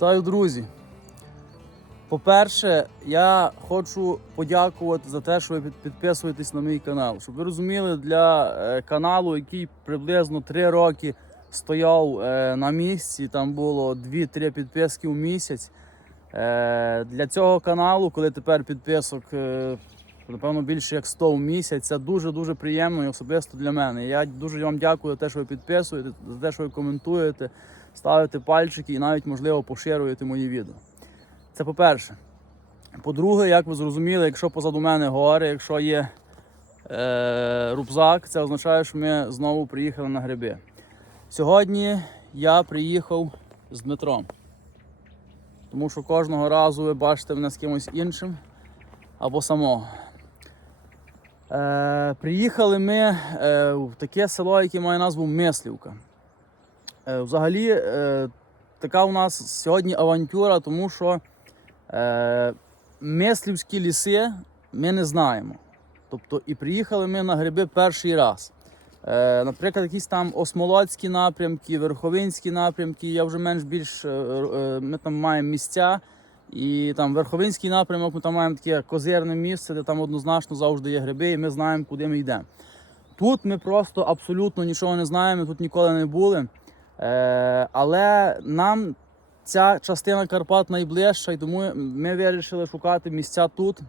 Вітаю, друзі! По-перше, я хочу подякувати за те, що ви підписуєтесь на мій канал. Щоб ви розуміли, для е, каналу, який приблизно 3 роки стояв е, на місці, там було 2-3 підписки в місяць. Е, для цього каналу, коли тепер підписок, напевно, більше як 100 в місяць, це дуже-дуже приємно і особисто для мене. Я дуже вам дякую за те, що ви підписуєте, за те, що ви коментуєте, ставите пальчики і навіть, можливо, поширюєте мої відео. Це по-перше. По-друге, як ви зрозуміли, якщо позаду мене гори, якщо є е, рюкзак, це означає, що ми знову приїхали на гриби. Сьогодні я приїхав з Дмитром. Тому що кожного разу ви бачите мене з кимось іншим або самого. Е, приїхали ми е, в таке село, яке має назву Мислівка. Е, взагалі, е, така у нас сьогодні авантюра, тому що е, мислівські ліси ми не знаємо. Тобто, і приїхали ми на гриби перший раз. Е, наприклад, якісь там осмолоцькі напрямки, верховинські напрямки, я вже менш більш е, е, ми там маємо місця. І там Верховинський напрямок, ми там маємо таке козирне місце, де там однозначно завжди є гриби, і ми знаємо, куди ми йдемо. Тут ми просто абсолютно нічого не знаємо, тут ніколи не були. Е, але нам ця частина Карпат найближча, і тому ми вирішили шукати місця тут.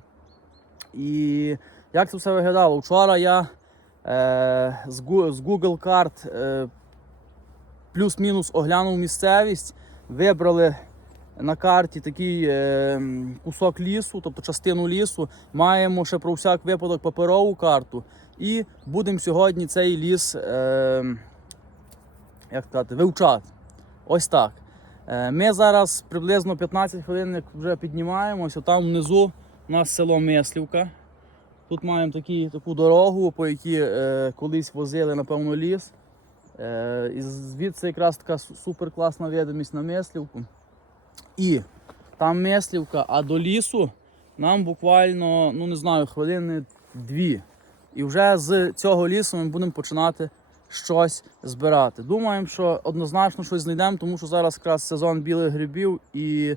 І як це все виглядало? Вчора я е, з Google карт е, плюс-мінус оглянув місцевість, вибрали на карті такий е, кусок лісу, тобто частину лісу. Маємо ще про всяк випадок паперову карту. І будемо сьогодні цей ліс, е, як сказати, вивчати. Ось так. Е, Ми зараз приблизно 15 хвилин вже піднімаємося. Там внизу у нас село Мислівка. Тут маємо такі, таку дорогу, по якій е, колись возили, напевно, ліс. Е, і звідси якраз така су- супер класна видимість на Мислівку. І там Мислівка, а до лісу нам буквально, ну не знаю, хвилини дві. І вже з цього лісу ми будемо починати щось збирати. Думаємо, що однозначно щось знайдемо, тому що зараз якраз сезон білих грибів, і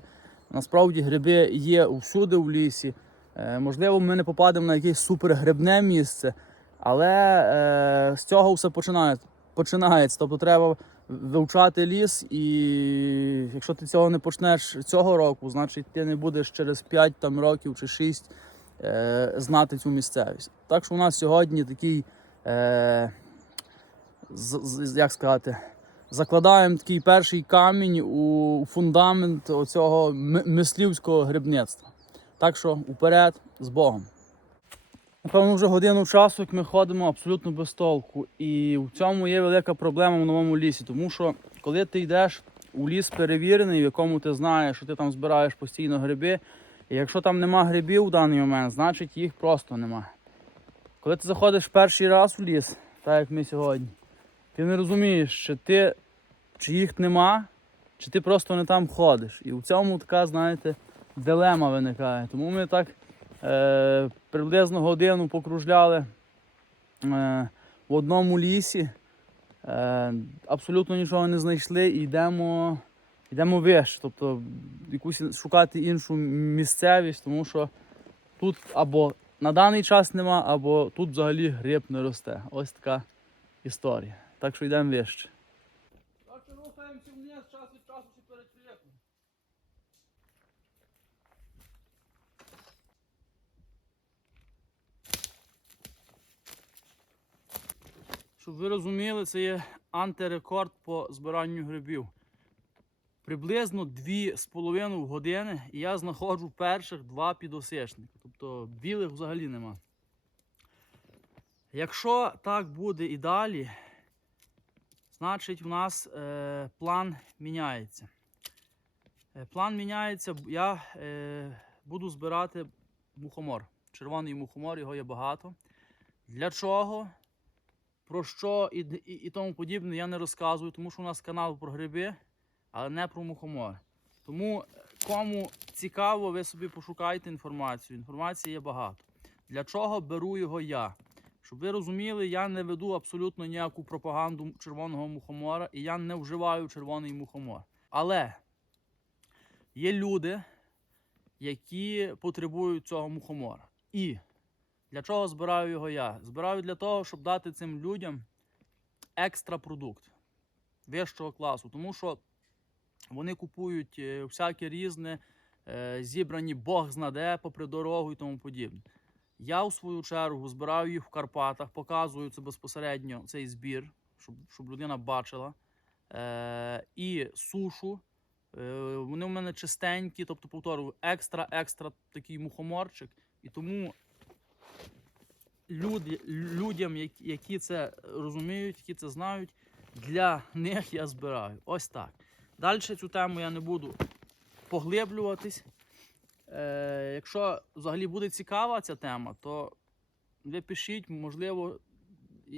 насправді гриби є всюди в лісі. Е, можливо, ми не попадемо на якесь супергрибне місце, але е, з цього все починає, починається. Тобто треба вивчати ліс, і якщо ти цього не почнеш цього року, значить ти не будеш через 5 там, років чи 6 е, знати цю місцевість. Так що у нас сьогодні такий, е, з, з- як сказати, закладаємо такий перший камінь у фундамент оцього мислівського грибництва. Так що уперед з Богом. Напевно, вже годину часу, як ми ходимо абсолютно без толку. І в цьому є велика проблема в новому лісі, тому що коли ти йдеш у ліс перевірений, в якому ти знаєш, що ти там збираєш постійно гриби, і якщо там нема грибів в даний момент, значить їх просто нема. Коли ти заходиш перший раз в ліс, так як ми сьогодні, ти не розумієш, чи ти чи їх нема, чи ти просто не там ходиш. І в цьому така, знаєте, дилема виникає. Тому ми так е, приблизно годину покружляли е, в одному лісі. Е, абсолютно нічого не знайшли і йдемо, йдемо вище. Тобто якусь шукати іншу місцевість, тому що тут або на даний час нема, або тут взагалі гриб не росте. Ось така історія. Так що йдемо вище. Так що рухаємося вниз час від часу чи перед чоловіком. Щоб ви розуміли, це є антирекорд по збиранню грибів. Приблизно 2,5 години і я знаходжу перших два підосичники. Тобто білих взагалі нема. Якщо так буде і далі, значить в нас е, план міняється. Е, план міняється, я е, буду збирати мухомор. Червоний мухомор, його є багато. Для чого? Про що і, і, і тому подібне я не розказую, тому що у нас канал про гриби, але не про мухомор. Тому е, кому цікаво, ви собі пошукайте інформацію. Інформації є багато. Для чого беру його я? Щоб ви розуміли, я не веду абсолютно ніяку пропаганду червоного мухомора і я не вживаю червоний мухомор. Але Є люди, які потребують цього мухомора. І для чого збираю його я? Збираю для того, щоб дати цим людям екстра продукт вищого класу. Тому що вони купують е, всяке різне, е, зібрані Бог знаде попри дорогу і тому подібне. Я, у свою чергу, збираю їх в Карпатах, показую це безпосередньо цей збір, щоб, щоб людина бачила. Е, і сушу. Е, вони в мене чистенькі, тобто, повторюю, екстра-екстра такий мухоморчик. І тому люди, людям, які, які це розуміють, які це знають, для них я збираю. Ось так. Далі цю тему я не буду поглиблюватись. Е, якщо взагалі буде цікава ця тема, то ви пишіть, можливо,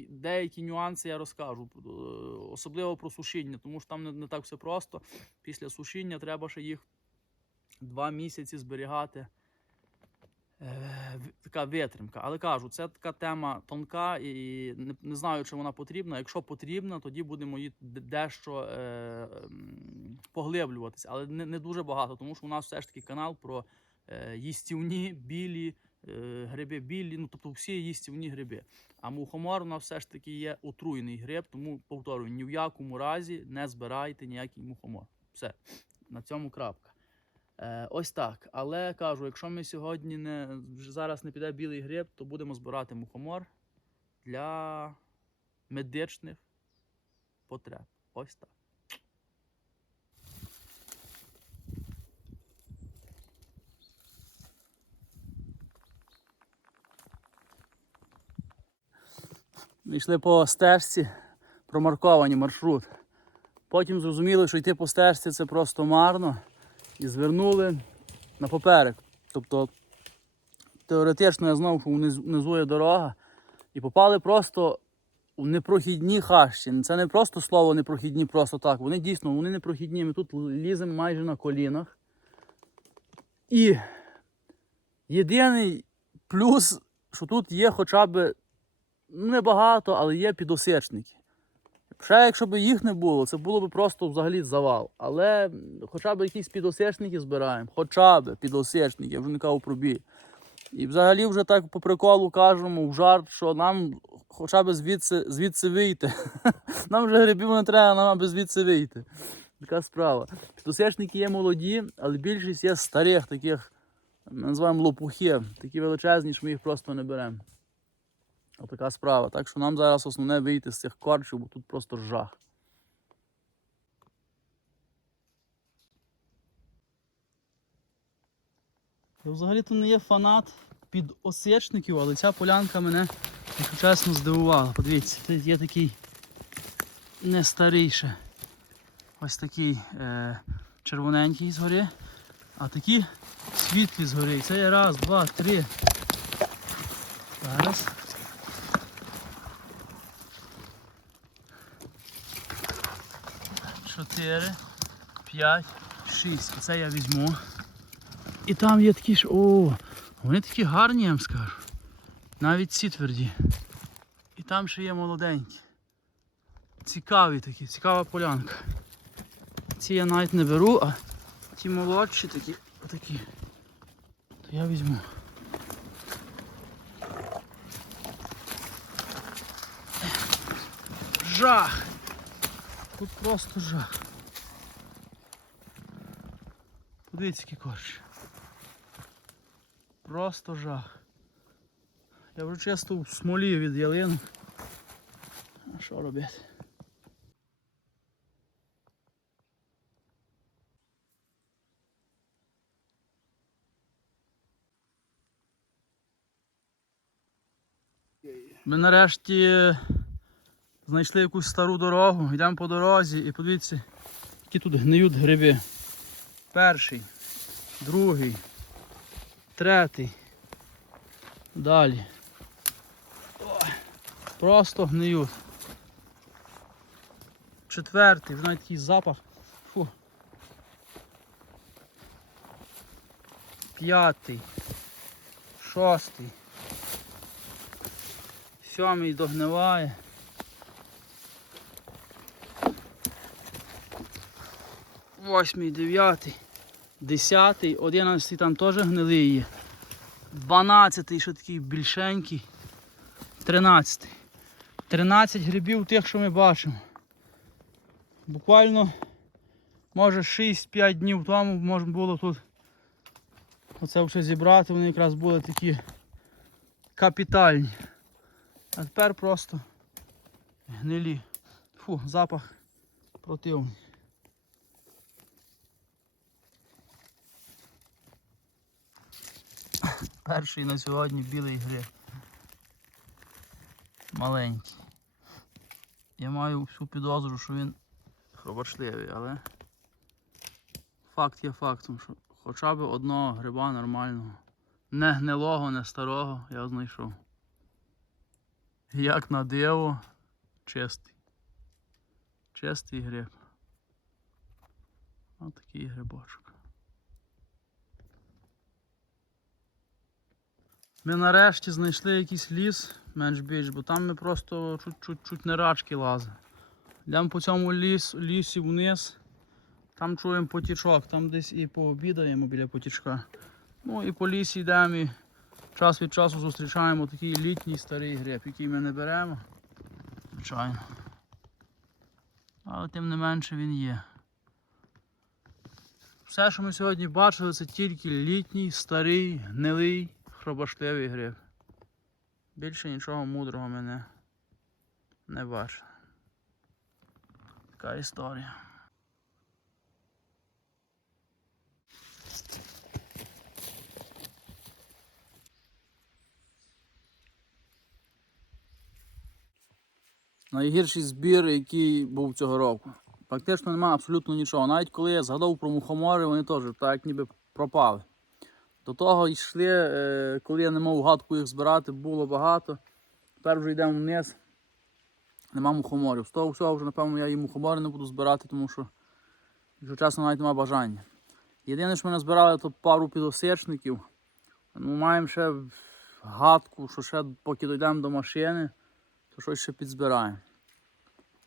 деякі нюанси я розкажу, е, особливо про сушіння, тому що там не, не так все просто. Після сушіння треба ще їх два місяці зберігати. Е, така витримка. Але кажу, це така тема тонка і не, не знаю, чи вона потрібна. Якщо потрібна, тоді будемо її дещо е, поглиблюватися, але не, не дуже багато, тому що у нас все ж таки канал про е, їстівні білі е, гриби, білі, ну тобто всі їстівні гриби. А мухомор у нас все ж таки є отруєний гриб, тому повторюю, ні в якому разі не збирайте ніякий мухомор. Все, на цьому крапка. Е, ось так. Але кажу, якщо ми сьогодні не зараз не піде білий гриб, то будемо збирати мухомор для медичних потреб. Ось так. Ми йшли по стежці, промарковані маршрут. Потім зрозуміли, що йти по стежці це просто марно. І звернули на поперек. Тобто теоретично я знав, що внизу є дорога. І попали просто у непрохідні хащі. Це не просто слово непрохідні, просто так. Вони дійсно вони непрохідні. Ми тут ліземо майже на колінах. І єдиний плюс, що тут є хоча б ну, небагато, але є підосичники. Ще якщо б їх не було, це було б просто взагалі завал. Але хоча б якісь підосечники збираємо, хоча б підосечники, я вже не кажу про бій. І взагалі вже так по приколу кажемо в жарт, що нам хоча б звідси, звідси вийти. Нам вже грибів не треба, нам аби звідси вийти. Така справа. Підосечники є молоді, але більшість є старих, таких, ми називаємо лопухи, такі величезні, що ми їх просто не беремо. Отака справа. Так що нам зараз основне вийти з цих корчів, бо тут просто жах. Я взагалі-то не є фанат підосечників, але ця полянка мене, якщо чесно, здивувала. Подивіться, тут є такий не старий Ось такий е, червоненький згори, а такі світлі згори. Це є раз, два, три. Зараз. Чотири, п'ять, шість. Оце я візьму. І там є такі ж. О, вони такі гарні, я вам скажу. Навіть ці тверді. І там ще є молоденькі. Цікаві такі, цікава полянка. Ці я навіть не беру, а ті молодші такі, отакі. То я візьму. Жах! Тут просто жах. Подивіться, який корч. Просто жах. Я вже часто в смолі від ялинок. А що робити? Ми нарешті знайшли якусь стару дорогу, йдемо по дорозі і подивіться, які тут гниють гриби. Перший, другий, третій. Далі. Ой, просто гниють. Четвертий, навіть такий запах. Фу. П'ятий. Шостий. Сьомий догниває. Восьмий, дев'ятий. Десятий, одинадцятий там теж гнилий є. Дванадцятий, ще такий більшенький. Тринадцятий. Тринадцять грибів тих, що ми бачимо. Буквально, може 6-5 днів тому можна було тут оце вже зібрати, вони якраз були такі капітальні. А тепер просто гнилі. Фу, запах противний. Перший на сьогодні білий гриб. Маленький. Я маю всю підозру, що він хробачливий, але факт є фактом, що хоча б одного гриба нормального. Не гнилого, не старого я знайшов. Як на диво, чистий. Чистий гриб. Ось такий грибочок. Ми нарешті знайшли якийсь ліс менш більш, бо там ми просто чуть-чуть не рачки лазимо. Йдемо по цьому ліс, лісі вниз, там чуємо потічок, там десь і пообідаємо біля потічка. Ну і по лісі йдемо і час від часу зустрічаємо такий літній старий гриб, який ми не беремо. Звичайно. Але тим не менше він є. Все, що ми сьогодні бачили, це тільки літній, старий, гнилий, хробашливий гриб. Більше нічого мудрого ми не, бачили. Така історія. Найгірший збір, який був цього року. Практично немає абсолютно нічого. Навіть коли я згадав про мухомори, вони теж так ніби пропали. До того йшли, е, коли я не мав гадку їх збирати, було багато. Тепер вже йдемо вниз. Нема мухоморів. З того всього вже, напевно, я і мухомори не буду збирати, тому що, якщо чесно, навіть немає бажання. Єдине, що ми назбирали, то пару підосичників. Ну, маємо ще гадку, що ще поки дійдемо до машини, то щось ще підзбираємо.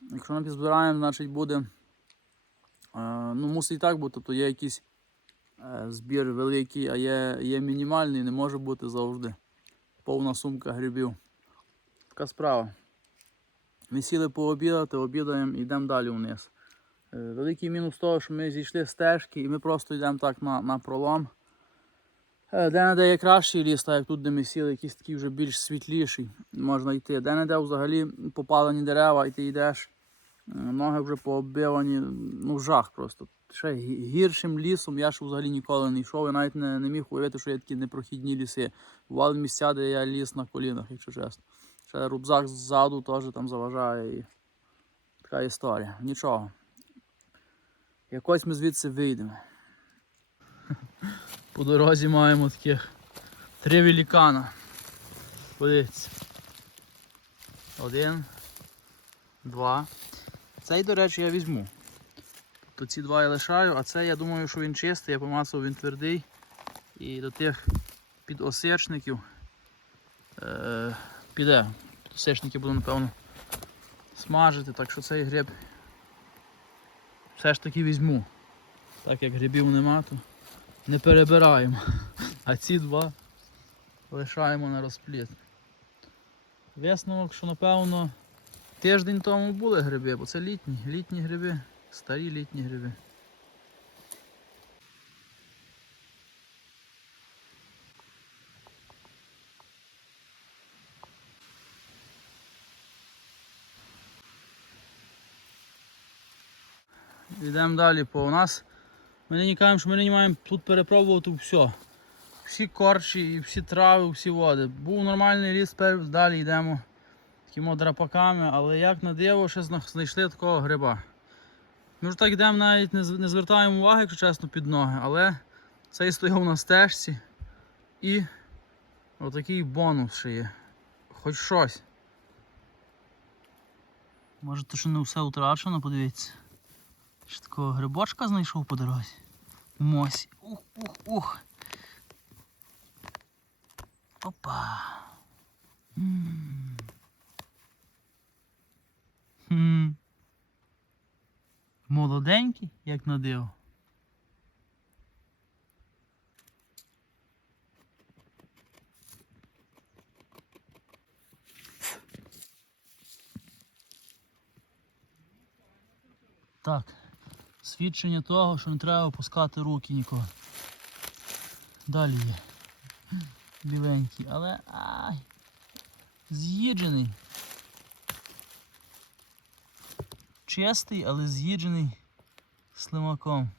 Якщо не підзбираємо, значить буде. е, ну, мусить і так бути, тобто є якийсь е, збір великий, а є, є мінімальний, не може бути завжди. Повна сумка грибів. Така справа. Ми сіли пообідати, обідаємо і йдемо далі вниз. Е, Великий мінус того, що ми зійшли стежки і ми просто йдемо так на, на пролом. Е, Де-не-де є кращий ліс, так як тут, де ми сіли, якийсь такий вже більш світліший можна йти. Де-не-де взагалі попалені дерева, і ти йдеш, е, ноги вже пооббивані, ну жах просто. Ще гіршим лісом я ж взагалі ніколи не йшов. Я навіть не, не міг уявити, що є такі непрохідні ліси. Бували місця, де я ліс на колінах, якщо чесно. Ще рюкзак ззаду теж там заважає. І... Така історія. Нічого. Якось ми звідси вийдемо. По дорозі маємо таких три великана. Подивіться. Один, два. Цей, до речі, я візьму. То ці два я лишаю, а цей я думаю, що він чистий, я помацав, він твердий. І до тих підосечників е, піде. Підосечники буду, напевно, смажити, так що цей гриб все ж таки візьму. Так як грибів нема, то не перебираємо. А ці два лишаємо на розпліт. Висновок, що напевно тиждень тому були гриби, бо це літні, літні гриби, старі літні гриби. Йдемо далі по нас. Ми нині кажемо, що ми нині маємо тут перепробувати все. Всі корчі, і всі трави, всі води. Був нормальний ліс, тепер далі йдемо такими драпаками, але як на диво, ще знайшли такого гриба. Ми вже так йдемо, навіть не звертаємо уваги, якщо чесно, під ноги, але цей стояв на стежці і отакий бонус ще є. Хоч щось. Може то, що не все втрачено, подивіться. Ще такого грибочка знайшов по дорозі. Мосі. Ух, ух, ух. Опа. М. Молоденькі, як на диво. Так, свідчення того, що не треба опускати руки нікого. Далі є біленький, але ай, з'їджений. Чистий, але з'їджений слимаком.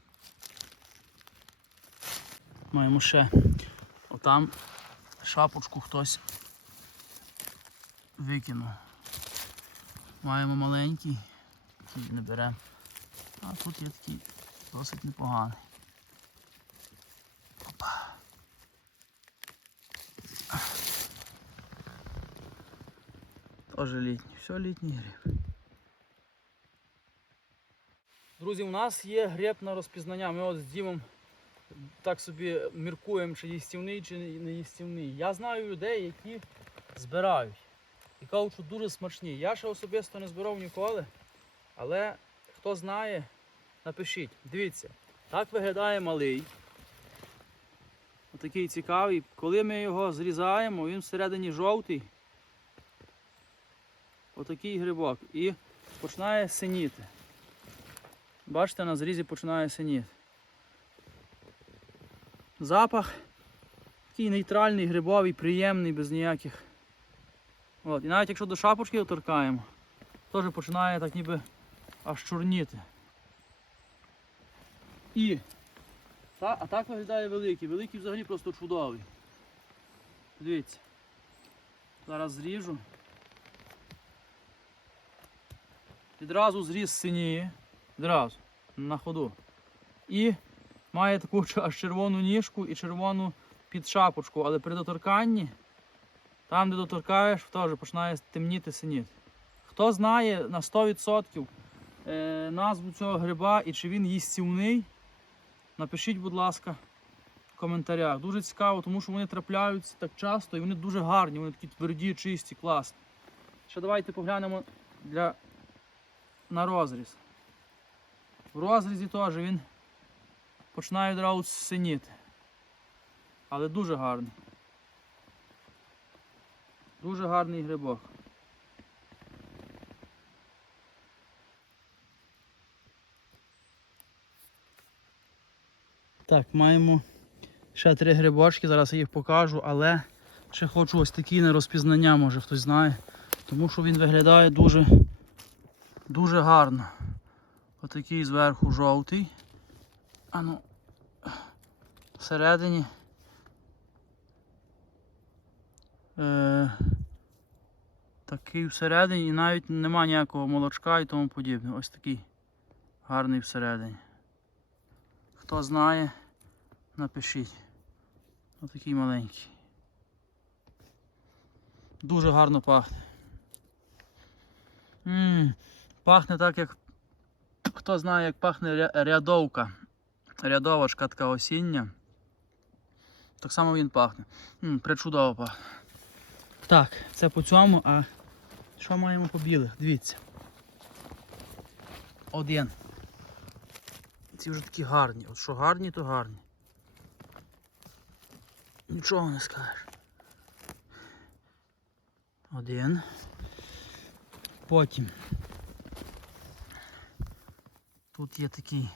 Маємо ще. Отам шапочку хтось викинув. Маємо маленький, який не беремо. А тут є такий досить непоганий. Опа. Тоже літній, все літній гриб. Друзі, у нас є гриб на розпізнання. Ми от з Дімом так собі міркуємо, чи їстівний, чи не їстівний. Я знаю людей, які збирають. І кажуть, що дуже смачні. Я ще особисто не збирав ніколи, але хто знає, напишіть. Дивіться, так виглядає малий. Отакий цікавий. Коли ми його зрізаємо, він всередині жовтий. Отакий грибок. І починає синіти. Бачите, на зрізі починає синіти. Запах такий нейтральний, грибовий, приємний, без ніяких. От. І навіть якщо до шапочки торкаємо, теж починає так ніби аж чорніти. І та, а так виглядає великий. Великий взагалі просто чудовий. Дивіться. Зараз зріжу. Відразу зріз синіє. Відразу. На ходу. І має таку аж червону ніжку і червону під шапочку, але при доторканні, там, де доторкаєш, теж починає темніти синіти. Хто знає на 100% е, назву цього гриба і чи він їстівний, напишіть, будь ласка, в коментарях. Дуже цікаво, тому що вони трапляються так часто і вони дуже гарні, вони такі тверді, чисті, класні. Ще давайте поглянемо для... на розріз. В розрізі теж він починає одразу синіти. Але дуже гарний. Дуже гарний грибок. Так, маємо ще три грибочки, зараз я їх покажу, але ще хочу ось такий на розпізнання, може хтось знає. Тому що він виглядає дуже, дуже гарно. Отакий зверху жовтий. А ну, всередині. Е, такий всередині і навіть нема ніякого молочка і тому подібне. Ось такий гарний всередині. Хто знає, напишіть. Ось такий маленький. Дуже гарно пахне. м пахне так, як хто знає, як пахне рядовка. Рядовочка така осіння. Так само він пахне. м причудово пахне. Так, це по цьому, а що маємо по білих? Дивіться. Один. Ці вже такі гарні. От що гарні, то гарні. Нічого не скажеш. Один. Потім. Тут є такий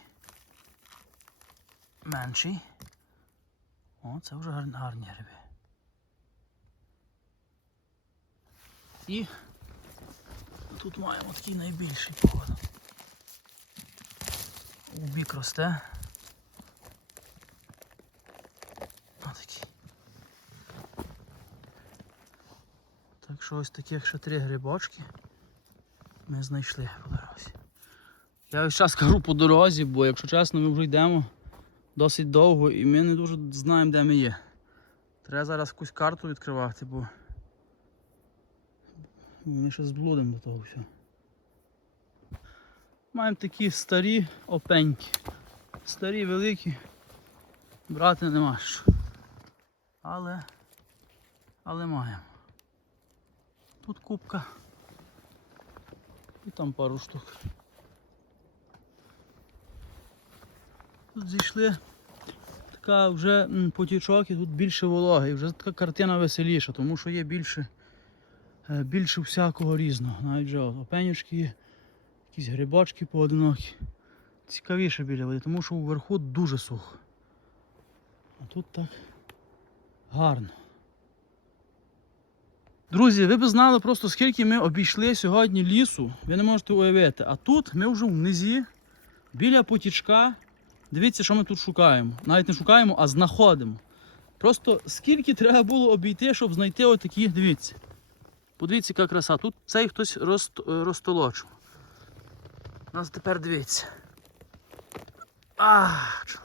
менший. О, це вже гарні, гриби. І тут маємо такий найбільший походу. У бік росте. Отакий. Так що ось таких ще три грибочки ми знайшли по дорозі. Я весь час кажу по дорозі, бо якщо чесно, ми вже йдемо досить довго і ми не дуже знаємо, де ми є. Треба зараз якусь карту відкривати, бо ми ще зблудимо до того всього. Маємо такі старі опеньки. Старі, великі. Брати нема що. Але. Але маємо. Тут кубка. І там пару штук. Тут зійшли така вже потічок і тут більше вологи. І вже така картина веселіша, тому що є більше, е, більше всякого різного. Навіть вже опенючки якісь грибочки поодинокі. цікавіше біля води, тому що вверху дуже сухо. А тут так гарно. Друзі, ви б знали просто скільки ми обійшли сьогодні лісу, ви не можете уявити. А тут ми вже внизі, біля потічка. Дивіться, що ми тут шукаємо. Навіть не шукаємо, а знаходимо. Просто скільки треба було обійти, щоб знайти отакі, дивіться. Подивіться, яка краса. Тут цей хтось роз, розтолочив. У нас тепер дивіться. А, чо-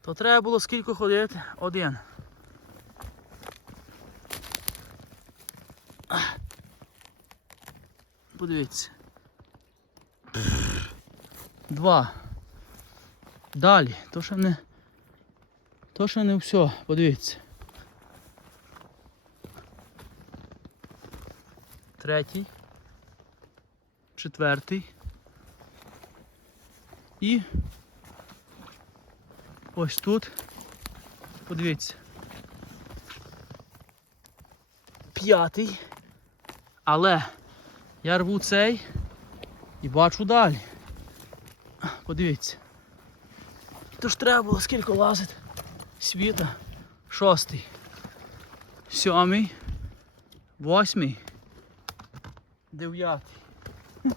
то треба було скільки ходити? Один. Подивіться. Два. Далі. То ще не. То ще не все. Подивіться. Третій. Четвертий. І ось тут. Подивіться. П'ятий. Але я рву цей і бачу далі. Подивіться. Тож треба було скільки лазити. Світа. Шостий. Сьомий. Восьмий. Дев'ятий.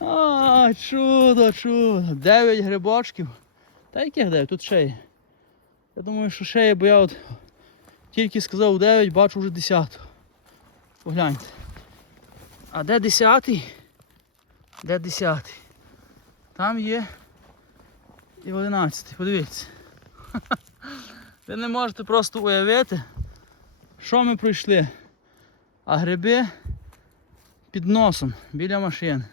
А, чудо, чудо. Дев'ять грибочків. Та яких дев'ять? Тут ще є. Я думаю, що ще є, бо я от тільки сказав 9, бачу вже 10. Погляньте. А де 10? Де 10? Там є і 11. Подивіться. Ви не можете просто уявити, що ми пройшли. А гриби під носом, біля машин.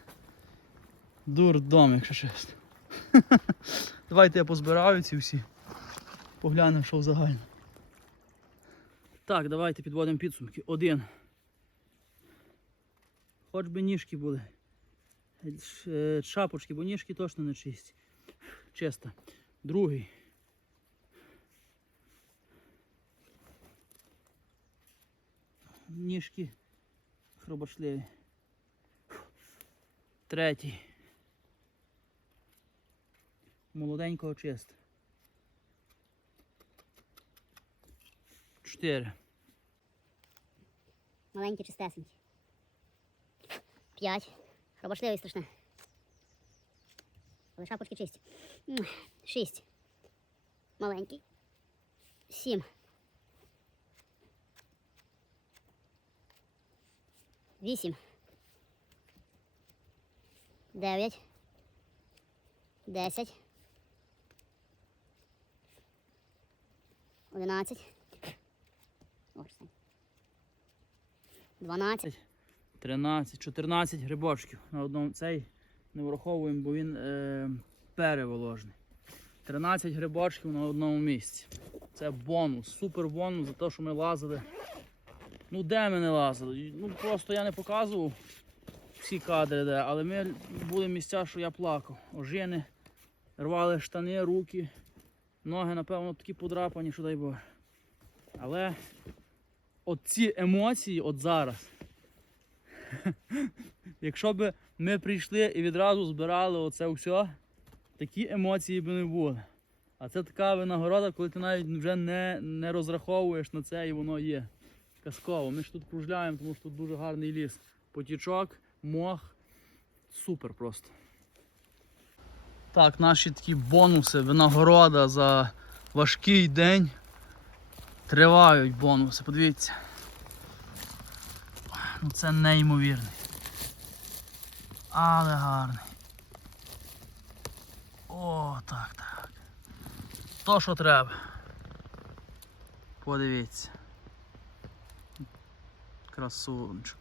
Дурдом, якщо чесно. Давайте я позбираю ці всі. Поглянемо, що загально. Так, давайте підводимо підсумки. Один. Хоч би ніжки були. Е, Шапочки, бо ніжки точно не чисті. Чисто. Другий. Ніжки хробошливі. Третій. Молоденького чисто. Чотири. Маленькі чистесенькі. П'ять. Робошливий страшне. Але шапочки чисті. Шість. Маленький. Сім. Вісім. Дев'ять. Десять. Одинадцять. Дванадцять. 13, 14 грибочків на одному цей не враховуємо, бо він е, переволожний. 13 грибочків на одному місці. Це бонус, супер бонус за те, що ми лазили. Ну де ми не лазили? Ну просто я не показував всі кадри, де, але ми були місця, що я плакав. Ожини, рвали штани, руки, ноги, напевно, такі подрапані, що дай Боже. Але от ці емоції от зараз. Якщо б ми прийшли і відразу збирали оце все, такі емоції б не були. А це така винагорода, коли ти навіть вже не, не розраховуєш на це і воно є. Казково. Ми ж тут кружляємо, тому що тут дуже гарний ліс. Потічок, мох. Супер просто. Так, наші такі бонуси, винагорода за важкий день. Тривають бонуси, подивіться. Ну це неймовірний. Але гарний. О, так, так. То, що треба. Подивіться. Красунчик.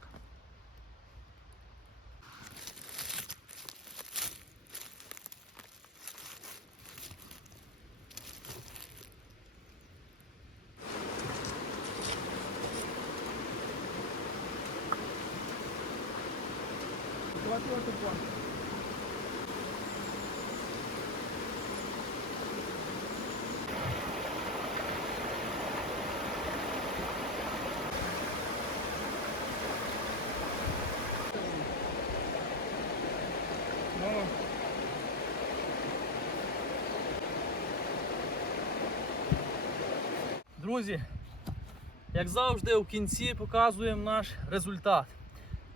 Як завжди, в кінці показуємо наш результат.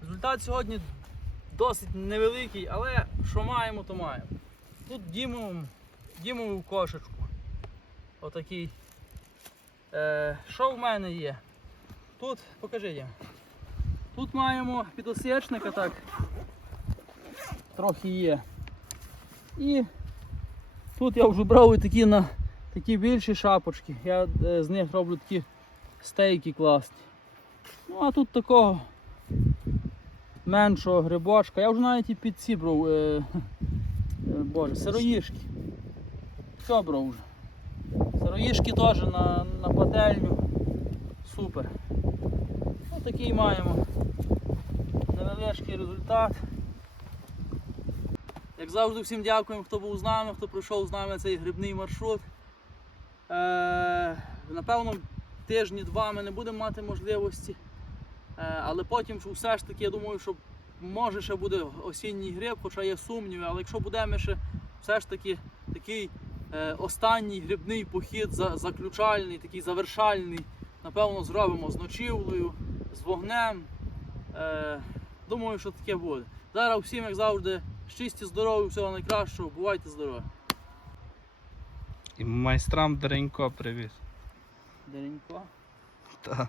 Результат сьогодні досить невеликий, але що маємо, то маємо. Тут дімову, дімову кошечку. Отакий. Е, що в мене є? Тут, покажи Дім. Тут маємо підосечника так. Трохи є. І тут я вже брав і такі на такі більші шапочки. Я е, з них роблю такі стейки класні. Ну а тут такого меншого грибочка. Я вже навіть і під ці брав. Е, е, боже, сироїшки. Все брав вже. Сироїшки теж на, на пательню. Супер. Ось такий маємо невеличкий результат. Як завжди, всім дякуємо, хто був з нами, хто пройшов з нами цей грибний маршрут. Е, напевно, тижні-два ми не будемо мати можливості. Е, але потім все ж таки, я думаю, що може ще буде осінній гриб, хоча є сумніви, але якщо будемо ще все ж таки такий е, останній грибний похід, заключальний, такий завершальний, напевно, зробимо з ночівлею, з вогнем. Е, думаю, що таке буде. Зараз всім, як завжди, щасті, здоров'я, всього найкращого, бувайте здорові. І майстрам Даренько привіз. Деренько. Та.